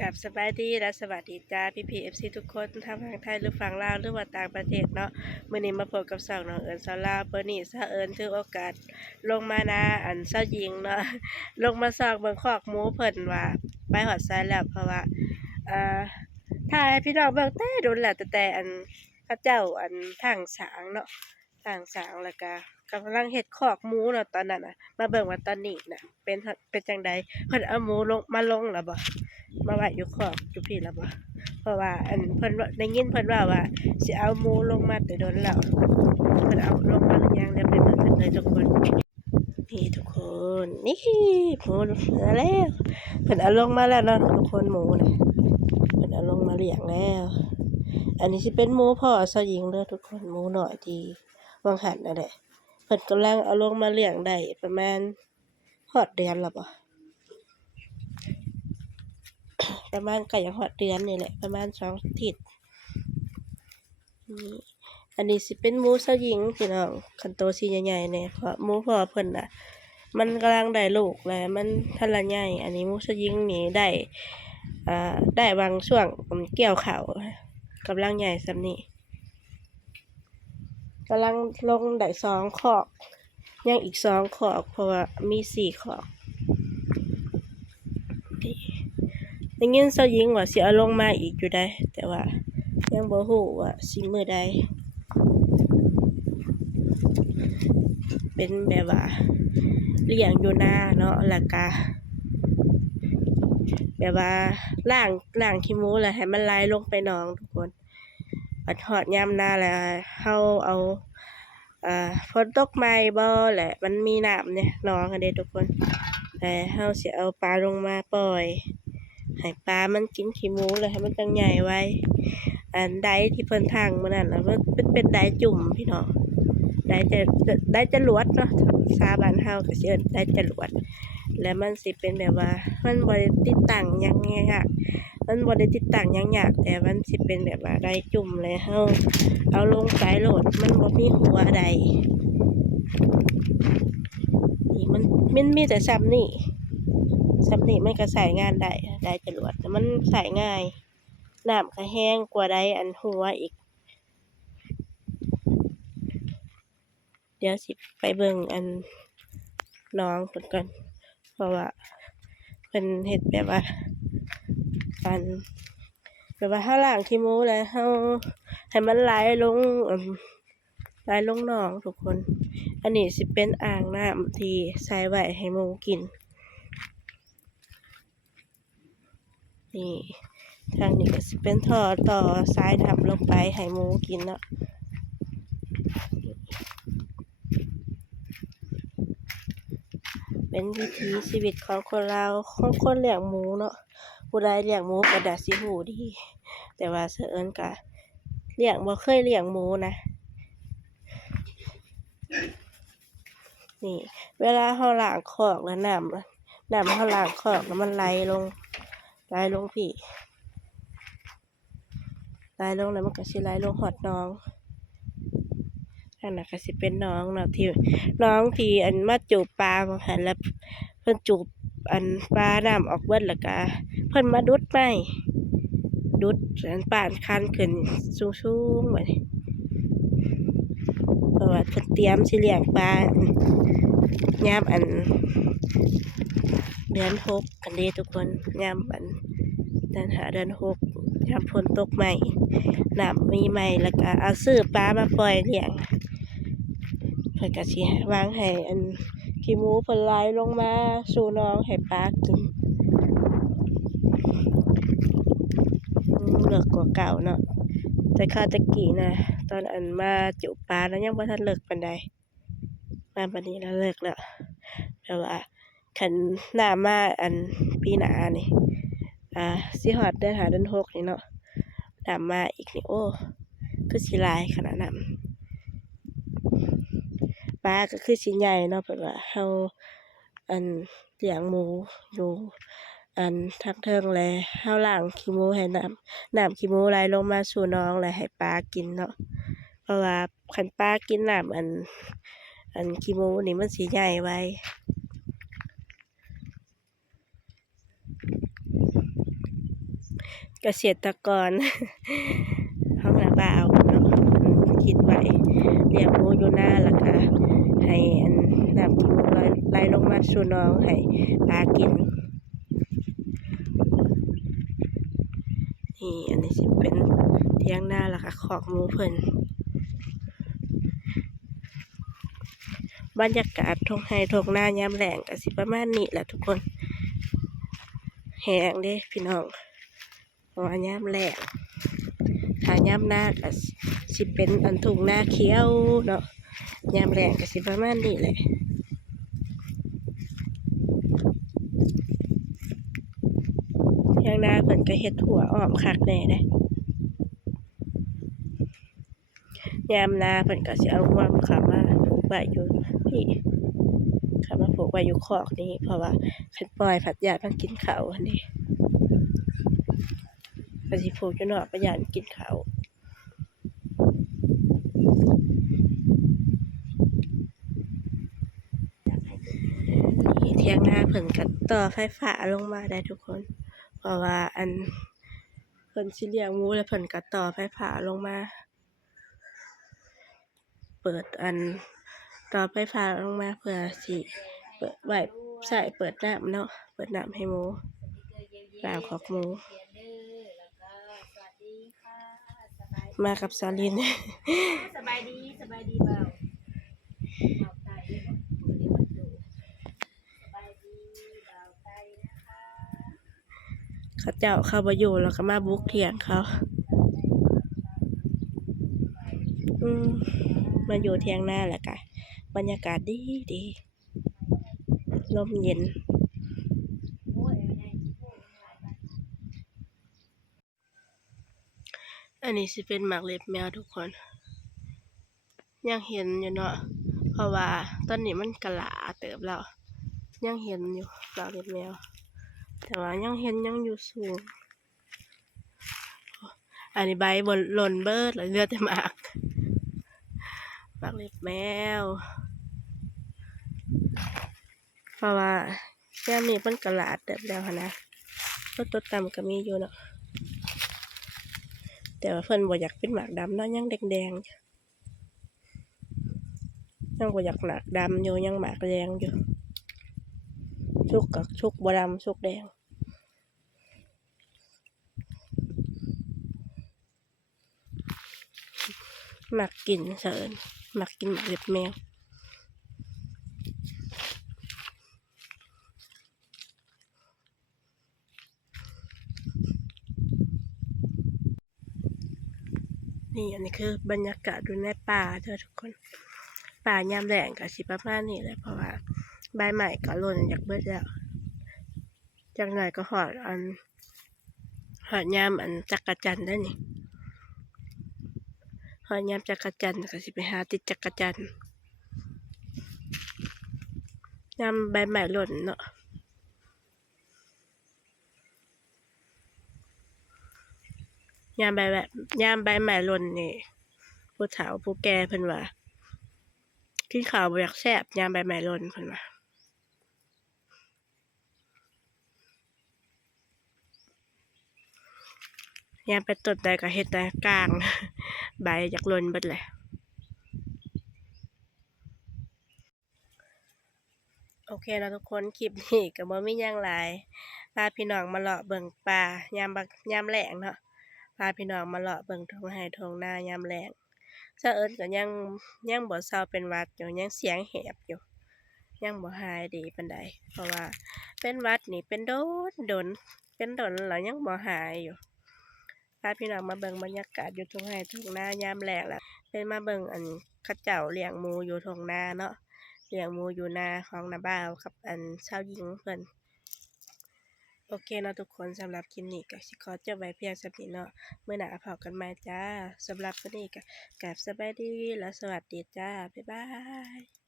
กับสบายดีและสวัสดีจ้าพี่เอฟซีทุกคนทั้งฝั่งไทยหรือฝั่งลาวหรือว่าต่างประเทศเนาะมื้อนี้มาพบกับสองน้องเอิญสาวลาวเปิ้นนี่สาวเอิญถือโอกาสลงมานาอันสาวหญิงเนาะลงมาซอกเบิ่งคอกหมูเพิ่นว่าไปฮอดไสแล้วเพราะว่าเอ่อถ้าให้พี่น้องเบิ่งแต่โดนแล้วแต่อันเขาเจ้าอันทางสางเนาะทางสางแล้วก็กำลังเฮ็ดคอกหมูเนาะตอนนั้นน่ะมาเบิ่งว่าตอนนี้น่ะเป็นจังใดเพิ่นเอาหมูลงแล้วบ่มาไว้อยู่คอกอยู่พี่แล้วบ่เพราะว่าอันเพิ่นว่าได้ยินเพิ่นว่าสิเอาหมูลงมาแต่โดนแล้วเพิ่นเอาลงมาหรือยังเดี๋ยวไปเบิ่งกันเลยทุกคนนี่ทุกคนนี่หมูมาแล้วเพิ่นเอาลงมาแล้วเนาะทุกคนหมูน่ะเพิ่นเอาลงมาเลี้ยงแล้วอันนี้สิเป็นหมูพ่อซะหญิงเด้อทุกคนหมูน้อยที่วางหันนั่นแหละเพิ่นกำลังเอาลงมาเลี้ยงได้ประมาณฮอดเดือนแล้วบ่ประมาณใกล้จะฮอดเดือนนี่แหละประมาณ2อาทิตย์นี่อันนี้สิเป็นหมูซะหญิงพี่น้องคันโตสิใหญ่ๆแน่เพราะหมูพ่อเพิ่นน่ะมันกำลังได้ลูกแล้วมันทันละใหญ่อันนี้หมูซะหญิงนี่ได้บางช่วงเกี่ยวข้าวกำลังใหญ่ส่ำนี้กำลังลงได้2คอกยังอีก2คอกเพราะว่ามี4คอกได้ยินซะหญิงว่าสิเอาลงมาอีกอยู่ได้แต่ว่ายังบ่ฮู้ว่าสิมื้อใดเป็นแบบว่าเลี้ยงอยู่นาเนาะแล้วก็แบบว่าล้างขี้หมูแล้วให้มันไหลลงไปหนองทุกคนบัดฮอดยามหน้าแล้วเฮาเอาฝนตกใหม่บ่แหละมันมีน้ำเนี่ยหนองอันเด้ทุกคนแล้วเฮาสิเอาปลาลงมาปล่อยให้ปลามันกินขี้หมูแล้วให้มันจังใหญ่ไว้อันใดที่เพิ่นทางมื้อนั้นน่ะมันเป็นใดจุ่มพี่น้องได้จรวดเนาะชาวบ้านเฮาก็สิเอิ้นได้จรวดแล้วมันสิเป็นแบบว่ามันบ่ได้ติดตั้งหยังยากมันบ่ได้ติดตั้งหยังยากแต่มันสิเป็นแบบว่าได้จุ่มแล้วเฮาเอาลงไปโหลดมันบ่มีหัวใดนี่มันมีแต่ซ้ำนี่มันก็ใช้งานได้จรวดแต่มันใช้ง่ายน้ำก็แห้งกว่าใดอันหัวอีกเดี๋ยวสิไปเบิ่งอันน้องเพิ่นก่อนเพราะว่าเพิ่นเฮ็ดแบบว่าอันแบบว่าเฮาล้างขี้หมูแล้วเฮาให้มันไหลลงหนองทุกคนอันนี้สิเป็นอ่างน้ำที่ใช้ไว้ให้หมูกินนี่ทางนี้ก็สิเป็นท่อต่อสายน้ำลงไปให้หมูกินเนาะเป็นวิถีชีวิตของคนลาวของคนเลี้ยงหมูเนาะผู้ใดเลี้ยงหมูก็น่าสิรู้ดีแต่ว่าเสอิ้นก็บ่เคยเลี้ยงหมูนะนี่เวลาเฮาล้างคอกแล้วน้ำเฮาล้างคอกแล้วมันไหลลงพี่ไหลลงแล้วมันก็สิไหลลงฮอดหนองอันนั้นก็สิเป็นหนองเนาะที่อันมาจูบปลาบ่หั่นแล้วเพิ่นจูบอันปลาน้ำออกเบิดแล้วก็เพิ่นมาดุดไม้ดุดอันป่านคันขึ้นสูงๆบัดนี้เพราะว่าเพิ่นเตรียมสิเลี้ยงปลายามอันเดือน6อันเด้ทุกคนยามอันเดือน5เดือน6ยามฝนตกใหม่น้ำมีใหม่แล้วก็เอาซื้อปลามาปล่อยเลี้ยงเพิ่นก็สิวางให้อันขี้หมูเพิ่นไหลลงมาสู่หนองให้ปลากินเลิกกว่าเก่าเนาะแต่ข้าวตะกี้นะตอนอันมาจุปลาแล้วยังบ่ทันเลิกปานใดมาบัดนี้แล้วเลิกแล้วแต่ว่าคันน้ำมาอันปีหน้านี่สิฮอดเดือน5เดือน6นี่เนาะน้ำมาอีกนี่โอ้คือสิหลายขนาดนั้นปลาก็คือสิใหญ่เนาะเพราะว่าเฮาอันเลี้ยงหมูอยู่อันทางเทิงแลเฮาล้างขี้หมูให้น้ำขี้หมูไหลลงมาสู่หนองแล้วให้ปลากินเนาะเพราะว่าคันปลากินน้ำอันขี้หมูนี่มันสิใหญ่ไว เกษตรกร ห้องนาบ่าวเนาะเพิ่นคิดไว้เลี้ยงหมูอยู่นาแล้วก็ให้อันน้ำที่หมูไหลลงมาสู่หนองให้ปลากินนี่อันนี้สิเป็นเถียงนาแล้วก็คอกหมูเพิ่นบรรยากาศทุ่งไร่ทุ่งนายามแล้งก็สิประมาณนี้แหละทุกคนแห้งเด้พี่น้องเพราะว่ายามแล้งถ้ายามหน้าก็สิเป็นอันทุ่งนาเขียวเนาะยามแล้งก็สิประมาณนี้แหละเถียงนาเพิ่นก็เฮ็ดถั่วอ้อมคักแน่เด้ยามนาเพิ่นก็สิเอางัวเข้ามาผูกไว้อยู่พี่เข้ามาผูกไว้อยู่คอกนี้เพราะว่าคันปล่อยผัดญาติมันกินข้าวหั่นเด้ก็สิผูกอยู่นอกก็ย้านกินข้าวนี่เถียงนาเพิ่นก็ต่อไฟฟ้าลงมาได้ทุกคนเพราะว่าอันเพิ่นสิเลี้ยงหมูแล้วเพิ่นก็ต่อไฟฟ้าลงมาเปิดอันต่อไฟฟ้าลงมาเพื่อสิเปิดไว้ใช้เปิดน้ำเนาะเปิดน้ำให้หมูล้างคอกหมูมากับสาลิน สบายดีเปล่าไก่สบายดีบ่าวไก่นะคะ เขาเจ้าเข้ามาอยู่แล้วก็มาบุกเถียงเขามาอยู่เถียงหน้าแหละกะบรรยากาศดีดีลมเย็นอันนี้สิเป็นหมากเล็บแมวทุกคนยังเห็นอยู่เนาะเพราะว่าตอนนี้มันกะหลาเติบแล้วยังเห็นอยู่หมากเล็บแมวแต่ว่ายังเห็นยังอยู่สูงอันนี้ใบบนหล่นเบิดแล้วเหลือแต่หมากเล็บแมวเพราะว่าแก้มนี้มันกะหลาเติบแล้วหั้นนะรถต้นตำก็มีอยู่เนาะแต่ว่าเพิ่นบ่อยากเป็นหมากดำเนาะยังแดงๆยังบ่อยากหมากดำอยู่ยังหมากแดงอยู่ชุกกับชุกบ่ดำชุกแดงหมักกินเสิร์นหมักกินหมากเล็บแมวนี่อันนี้คือบรรยากาศดูในป่าเด้อทุกคนป่ายามแล้งก็สิประมาณนี้แหละเพราะว่าใบใหม่ก็หล่นอยากเบิดแล้วจังไดก็หอดยามอันจักรจันทร์ได้นี่หอดยามจักรจันทร์ก็สิไปหาติดจักรจันทร์ยามใบใหม่หล่นเนาะยามใบใหม่หล่นนี่ผู้เฒ่าผู้แก่เพิ่นว่ากินข้าวบ่อยากแซ่บยามใบใหม่หล่นเพิ่นว่ายามไปต้นใดก็เฮ็ดแต่กลาง ใบอยากหล่นเบิดแหละโอเคแล้วทุกคนคลิปนี้ก็บ่มีหยังหลายพาพี่น้องมาเลาะเบิ่งป่ายามแล้งเนาะพาพี่น้องมาเลาะเบิ่งทุ่งไร่ทุ่งนายามแล้งเช้าเอิ้นก็ยังบ่เซาเป็นหวัดอยู่ยังเสียงแหบอยู่ยังบ่หายดีปานใดเพราะว่าเป็นหวัดนี่เป็นโดนเป็นดนแล้วยังบ่หายอยู่พาพี่น้องมาเบิ่งบรรยากาศอยู่ทุ่งไร่ทุ่งนายามแล้งล่ะเป็นมาเบิ่งอันเขาเจ้าเลี้ยงหมูอยู่ทุ่งนาเนาะเลี้ยงหมูอยู่นาของน้าบ่าวกับอันชาวหญิงเพิ่นโอเคเนาะทุกคนสำหรับคลิปนี้ก็สิขอจบไว้เพียงส่ำนี้เนาะมื้อหน้าพบกันใหม่จ้าสำหรับมื้อนี้ก็กราบสบายดีและสวัสดีจ้าบ๊ายบาย